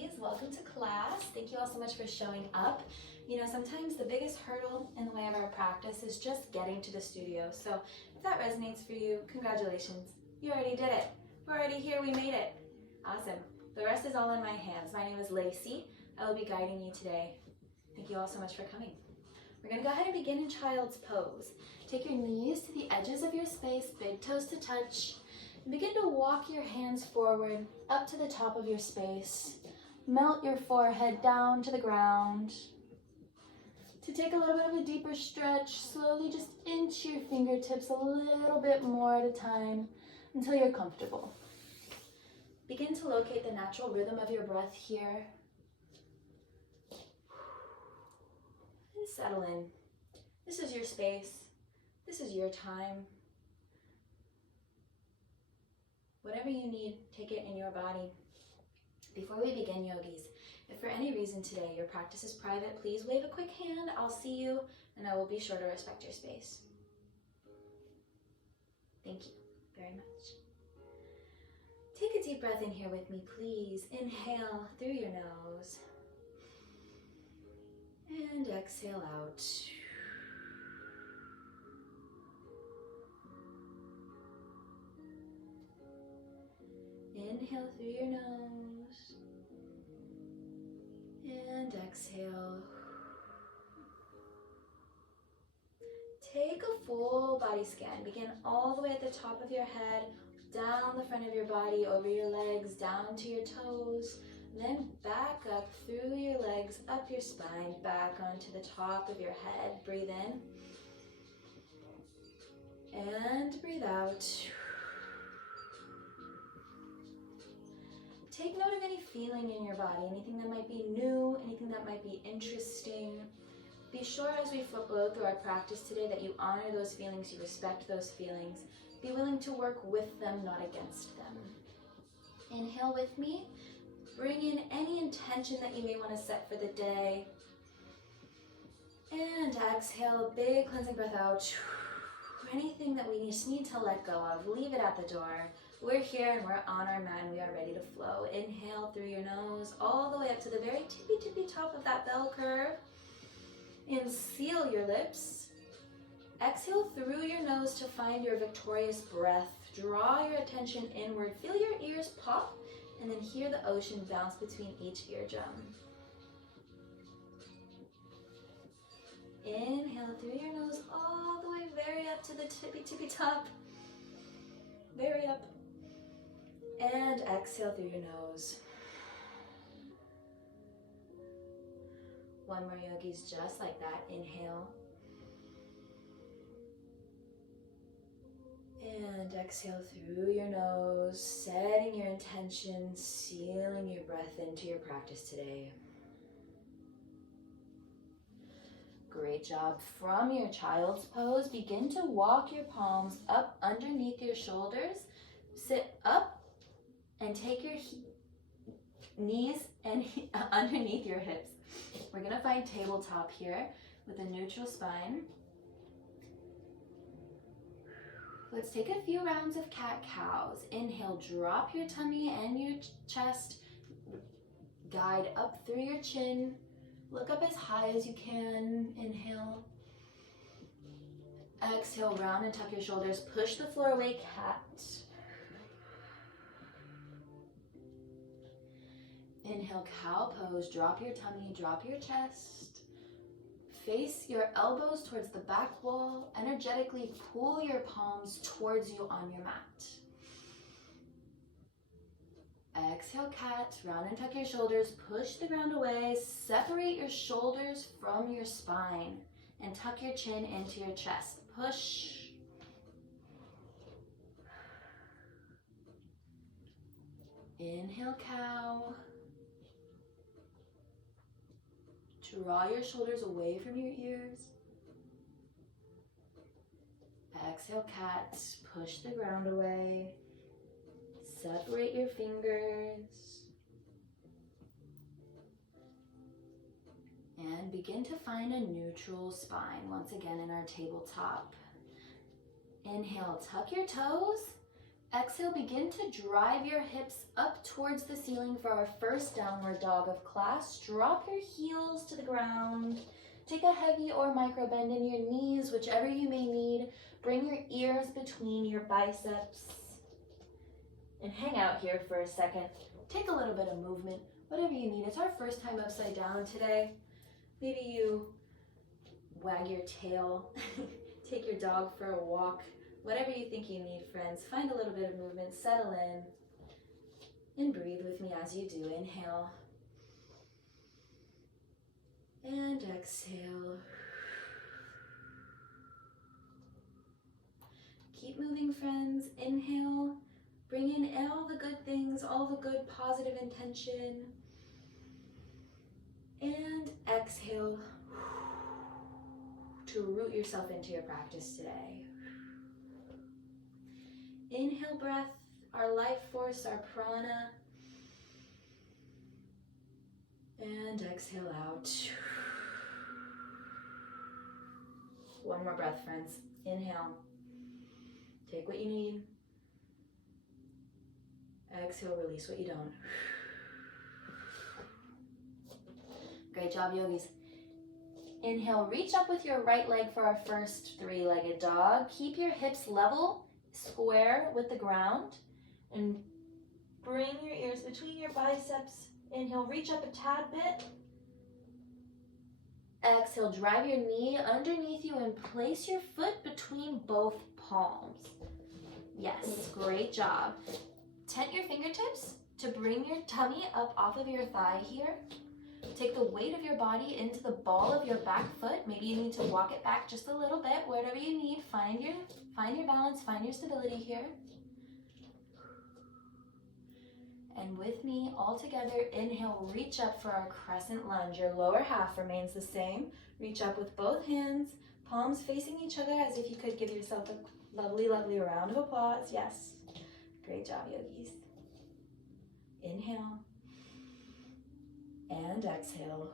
yogis, welcome to class. Thank you all so much for showing up. You know, sometimes the biggest hurdle in the way of our practice is just getting to the studio. So if that resonates for you, congratulations. You already did it. We're already here, we made it. Awesome. The rest is all in my hands. My name is Lacey. I will be guiding you today. Thank you all so much for coming. We're gonna go ahead and begin in child's pose. Take your knees to the edges of your space, big toes to touch. And begin to walk your hands forward up to the top of your space. Melt your forehead down to the ground. To take a little bit of a deeper stretch, slowly just inch your fingertips a little bit more at a time until you're comfortable. Begin to locate the natural rhythm of your breath here. And settle in. This is your space. This is your time. Whatever you need, take it in your body. Before we begin, yogis, if for any reason today your practice is private, please wave a quick hand. I'll see you, and I will be sure to respect your space. Thank you very much. Take a deep breath in here with me, please. Inhale through your nose. And exhale out. Inhale through your nose and exhale. Take a full body scan. Begin all the way at the top of your head, down the front of your body, over your legs, down to your toes, then back up through your legs, up your spine, back onto the top of your head. Breathe in and breathe out. Take note of any feeling in your body, anything that might be new, anything that might be interesting. Be sure as we flow through our practice today that you honor those feelings, you respect those feelings. Be willing to work with them, not against them. Inhale with me. Bring in any intention that you may want to set for the day. And exhale, big cleansing breath out. Anything that we just need to let go of, leave it at the door. We're here and we're on our mat and we are ready to flow. Inhale through your nose all the way up to the very tippy top of that bell curve. And seal your lips. Exhale through your nose to find your victorious breath. Draw your attention inward. Feel your ears pop and then hear the ocean bounce between each eardrum. Inhale through your nose all the way very up to the tippy top. Very up. And exhale through your nose. One more, yogis, just like that. Inhale. And exhale through your nose, setting your intention, sealing your breath into your practice today. Great job. From your child's pose, begin to walk your palms up underneath your shoulders. Sit up and take your knees and underneath your hips. We're gonna find tabletop here with a neutral spine. Let's take a few rounds of cat-cows. Inhale, drop your tummy and your chest. Guide up through your chin. Look up as high as you can. Inhale. Exhale, round and tuck your shoulders. Push the floor away, cat. Inhale, cow pose. Drop your tummy, drop your chest. Face your elbows towards the back wall. Energetically pull your palms towards you on your mat. Exhale, cat. Round and tuck your shoulders. Push the ground away. Separate your shoulders from your spine and tuck your chin into your chest. Push. Inhale, cow. Draw your shoulders away from your ears. Exhale, cat. Push the ground away. Separate your fingers. And begin to find a neutral spine once again in our tabletop. Inhale, tuck your toes. Exhale, begin to drive your hips up towards the ceiling for our first downward dog of class. Drop your heels to the ground. Take a heavy or micro bend in your knees, whichever you may need. Bring your ears between your biceps. And hang out here for a second. Take a little bit of movement, whatever you need. It's our first time upside down today. Maybe you wag your tail, take your dog for a walk. Whatever you think you need, friends. Find a little bit of movement, settle in, and breathe with me as you do. Inhale. And exhale. Keep moving, friends. Inhale. Bring in all the good things, all the good positive intention. And exhale to root yourself into your practice today. Inhale breath, our life force, our prana. And exhale out. One more breath, friends. Inhale. Take what you need. Exhale, release what you don't. Great job, yogis. Inhale, reach up with your right leg for our first three-legged dog. Keep your hips level, square with the ground, and bring your ears between your biceps. Inhale, reach up a tad bit. Exhale, drive your knee underneath you and place your foot between both palms. Yes, great job. Tent your fingertips to bring your tummy up off of your thigh here. Take the weight of your body into the ball of your back foot. Maybe you need to walk it back just a little bit. Whatever you need, find your balance, find your stability here. And with me, all together, inhale, reach up for our crescent lunge. Your lower half remains the same. Reach up with both hands, palms facing each other as if you could give yourself a lovely, lovely round of applause. Yes. Great job, yogis. Inhale. And exhale.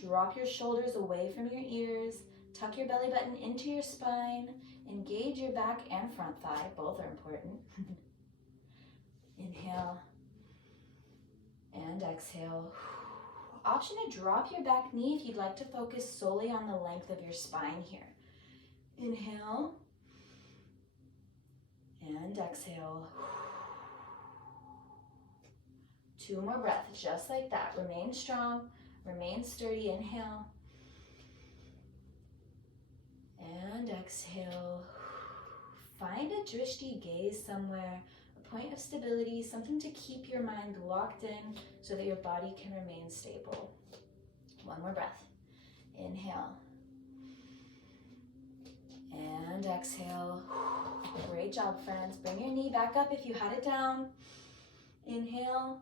Drop your shoulders away from your ears. Tuck your belly button into your spine. Engage your back and front thigh. Both are important. Inhale. And exhale. Option to drop your back knee if you'd like to focus solely on the length of your spine here. Inhale. And exhale. 2 more breaths, just like that. Remain strong, remain sturdy. Inhale. And exhale. Find a drishti gaze somewhere, a point of stability, something to keep your mind locked in so that your body can remain stable. 1 more breath. Inhale. And exhale. Great job, friends. Bring your knee back up if you had it down. Inhale.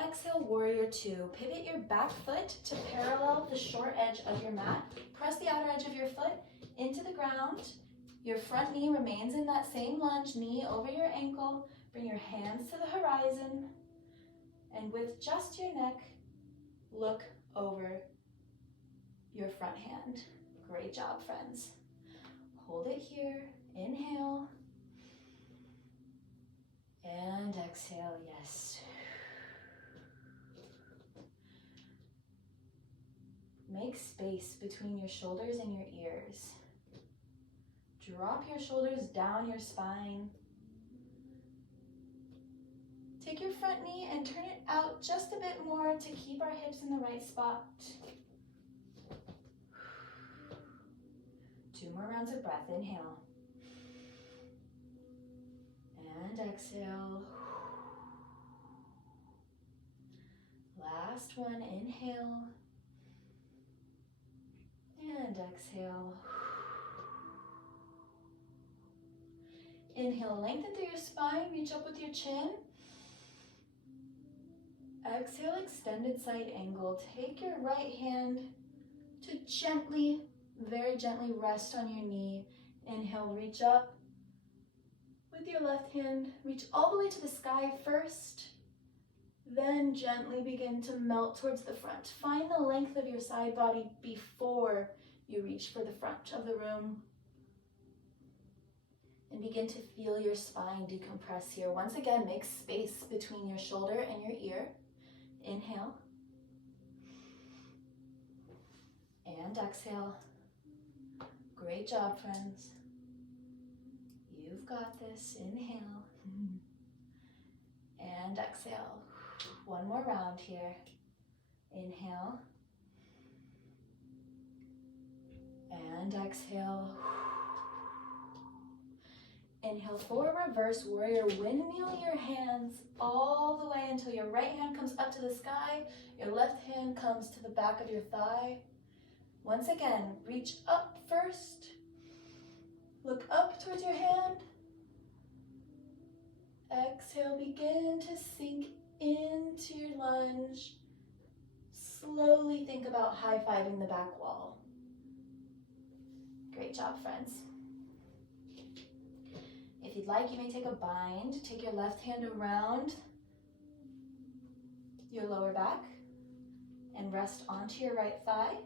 Exhale, warrior 2. Pivot your back foot to parallel the short edge of your mat. Press the outer edge of your foot into the ground. Your front knee remains in that same lunge, knee over your ankle. Bring your hands to the horizon. And with just your neck, look over your front hand. Great job, friends. Hold it here. Inhale. And exhale, yes. Make space between your shoulders and your ears. Drop your shoulders down your spine. Take your front knee and turn it out just a bit more to keep our hips in the right spot. 2 more rounds of breath. Inhale. And exhale. Last one. Inhale. And exhale. Inhale, lengthen through your spine, reach up with your chin. Exhale, extended side angle. Take your right hand to gently, very gently rest on your knee. Inhale, reach up. With your left hand, reach all the way to the sky first. Then gently begin to melt towards the front. Find the length of your side body before you reach for the front of the room. And begin to feel your spine decompress here. Once again, make space between your shoulder and your ear. Inhale. And exhale. Great job, friends. You've got this. Inhale. And exhale. One more round here. Inhale. And exhale. Inhale for reverse warrior. Windmill your hands all the way until your right hand comes up to the sky. Your left hand comes to the back of your thigh. Once again, reach up first. Look up towards your hand. Exhale, begin to sink into your lunge. Slowly think about high-fiving the back wall. Great job, friends. If you'd like, you may take a bind. Take your left hand around your lower back and rest onto your right thigh.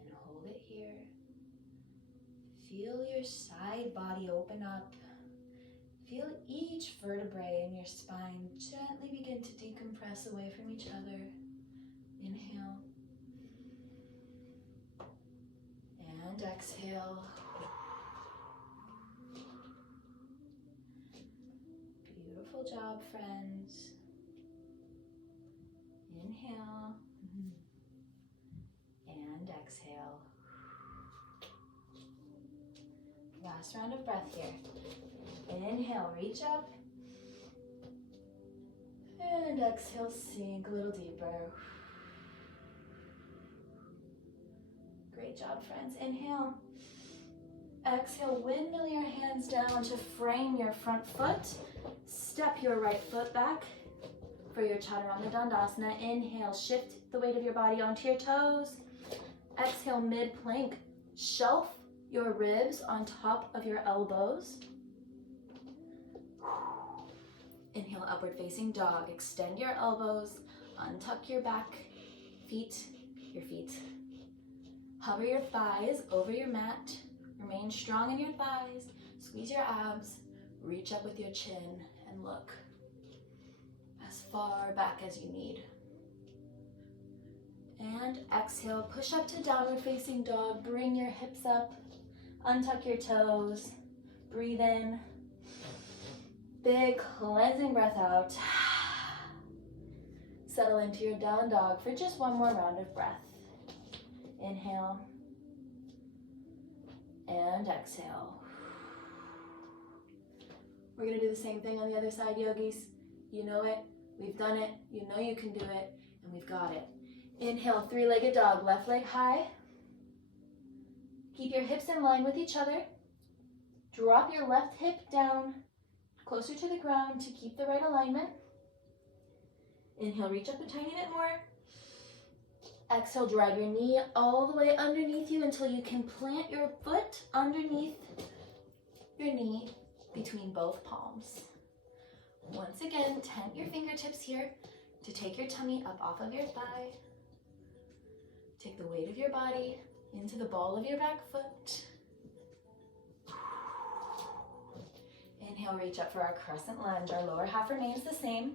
And hold it here. Feel your side body open up. Feel each vertebrae in your spine gently begin to decompress away from each other. Inhale. And exhale. Beautiful job, friends. Inhale. And exhale. Last round of breath here. Inhale, reach up. And exhale, sink a little deeper. Great job, friends. Inhale. Exhale, windmill your hands down to frame your front foot. Step your right foot back for your Chaturanga Dandasana. Inhale, shift the weight of your body onto your toes. Exhale, mid-plank. Shelf your ribs on top of your elbows. Inhale, upward facing dog. Extend your elbows, untuck your back, your feet. Hover your thighs over your mat. Remain strong in your thighs. Squeeze your abs. Reach up with your chin and look as far back as you need. And exhale, push up to downward facing dog. Bring your hips up. Untuck your toes. Breathe in. Big cleansing breath out. Settle into your down dog for just one more round of breath. Inhale. And exhale. We're going to do the same thing on the other side, yogis. You know it. We've done it. You know you can do it. And we've got it. Inhale, three-legged dog. Left leg high. Keep your hips in line with each other. Drop your left hip down closer to the ground to keep the right alignment. Inhale, reach up a tiny bit more. Exhale, drag your knee all the way underneath you until you can plant your foot underneath your knee between both palms. Once again, tent your fingertips here to take your tummy up off of your thigh. Take the weight of your body into the ball of your back foot. Inhale, reach up for our crescent lunge. Our lower half remains the same.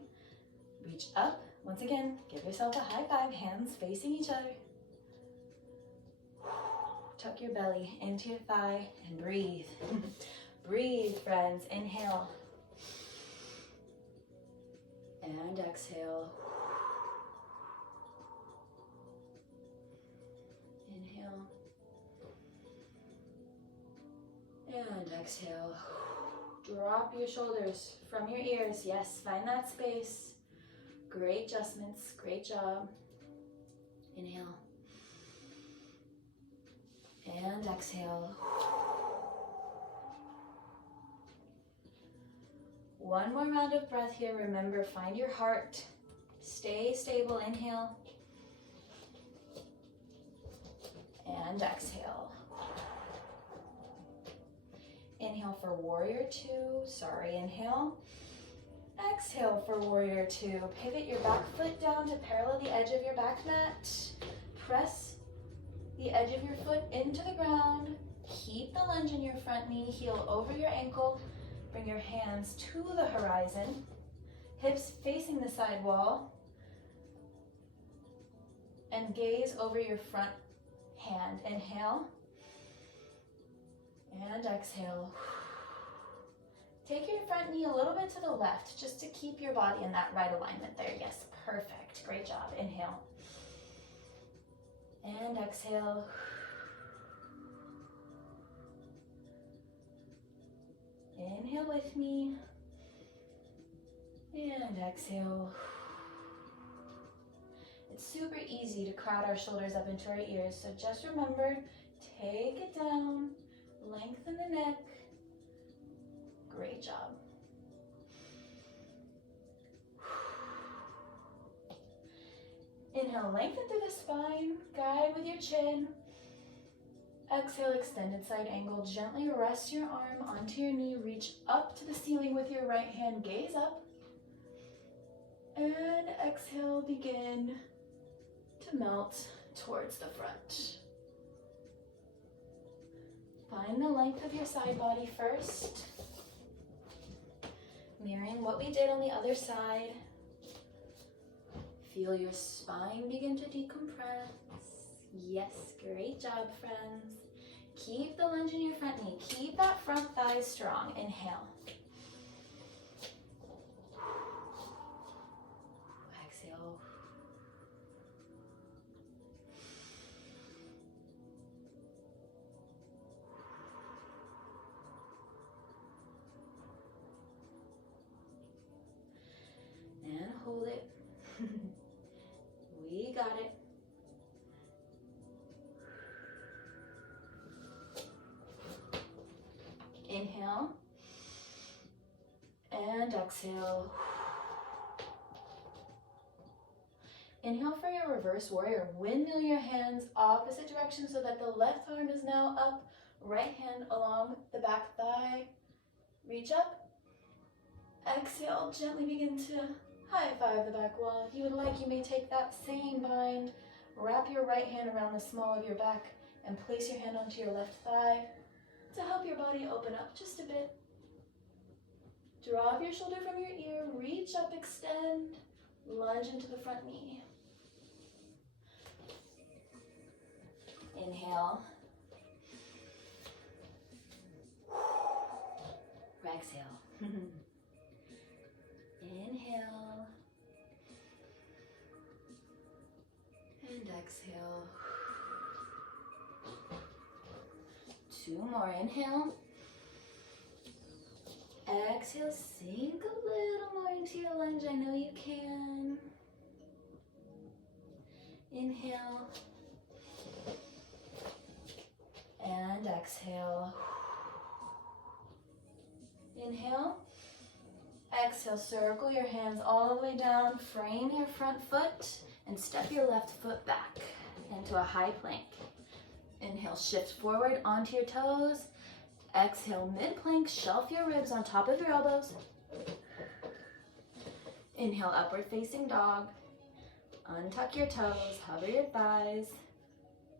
Reach up. Once again, give yourself a high five, hands facing each other. Tuck your belly into your thigh and breathe. Breathe, friends. Inhale. And exhale. Inhale. And exhale. Drop your shoulders from your ears. Yes, find that space. Great adjustments. Great job. Inhale. And exhale. One more round of breath here. Remember, find your heart. Stay stable. Inhale. And exhale. Inhale for warrior two. Inhale. Exhale for warrior two. Pivot your back foot down to parallel the edge of your back mat. Press the edge of your foot into the ground. Keep the lunge in your front knee, heel over your ankle. Bring your hands to the horizon. Hips facing the side wall. And gaze over your front hand. Inhale. And exhale. Take your front knee a little bit to the left, just to keep your body in that right alignment there. Yes, perfect. Great job. Inhale. And exhale. Inhale with me. And exhale. It's super easy to crowd our shoulders up into our ears, so just remember, take it down, lengthen the neck. Great job. Inhale, lengthen through the spine, guide with your chin. Exhale, extended side angle. Gently rest your arm onto your knee, reach up to the ceiling with your right hand, gaze up. And exhale, begin to melt towards the front. Find the length of your side body first. Mirroring what we did on the other side. Feel your spine begin to decompress. Yes, great job, friends. Keep the lunge in your front knee. Keep that front thigh strong. Inhale. Exhale. And hold it. We got it. Inhale. And exhale. Inhale for your reverse warrior. Windmill your hands opposite direction so that the left arm is now up. Right hand along the back thigh. Reach up. Exhale, gently begin to high five the back wall. If you would like, you may take that same bind, wrap your right hand around the small of your back, and place your hand onto your left thigh to help your body open up just a bit. Drop your shoulder from your ear, reach up, extend, lunge into the front knee. Inhale. Exhale. Inhale. And exhale. Two more. Inhale. Exhale. Sink a little more into your lunge. I know you can. Inhale. And exhale. Inhale. Exhale, circle your hands all the way down, frame your front foot, and step your left foot back into a high plank. Inhale, shift forward onto your toes. Exhale, mid-plank, shelf your ribs on top of your elbows. Inhale, upward facing dog. Untuck your toes, hover your thighs,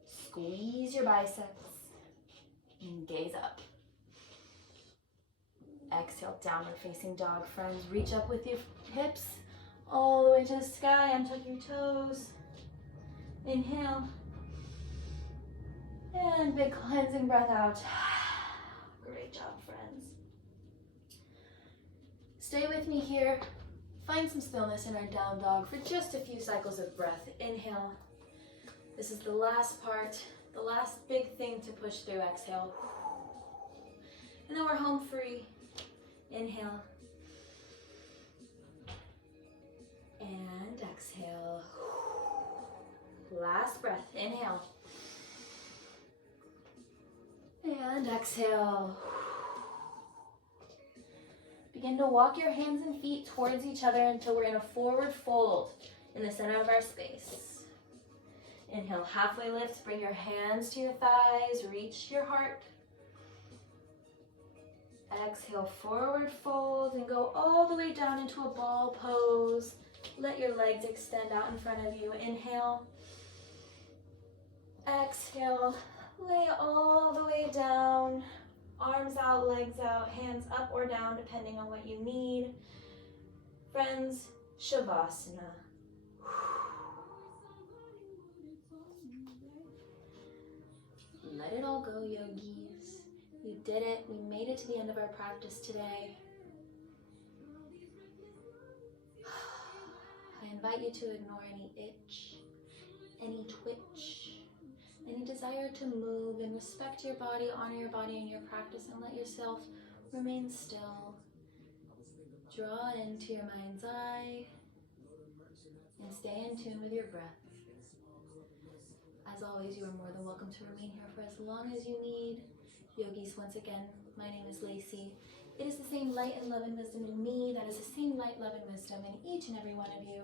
squeeze your biceps, and gaze up. Exhale, downward facing dog. Friends, reach up with your hips all the way to the sky. Untuck your toes. Inhale. And big cleansing breath out. Great job, friends. Stay with me here. Find some stillness in our down dog for just a few cycles of breath. Inhale. This is the last part, the last big thing to push through. Exhale. And then we're home free. Inhale. And exhale. Last breath. Inhale. And exhale. Begin to walk your hands and feet towards each other until we're in a forward fold in the center of our space. Inhale, halfway lift. Bring your hands to your thighs. Reach your heart. Exhale, forward fold and go all the way down into a ball pose. Let your legs extend out in front of you. Inhale. Exhale, lay all the way down. Arms out, legs out, hands up or down depending on what you need. Friends, Shavasana. Let it all go, yogis. You did it. We made it to the end of our practice today. I invite you to ignore any itch, any twitch, any desire to move, and respect your body, honor your body in your practice, and let yourself remain still. Draw into your mind's eye and stay in tune with your breath. As always, you are more than welcome to remain here for as long as you need. Yogis, once again, my name is Lacey. It is the same light and love and wisdom in me that is the same light, love, and wisdom in each and every one of you.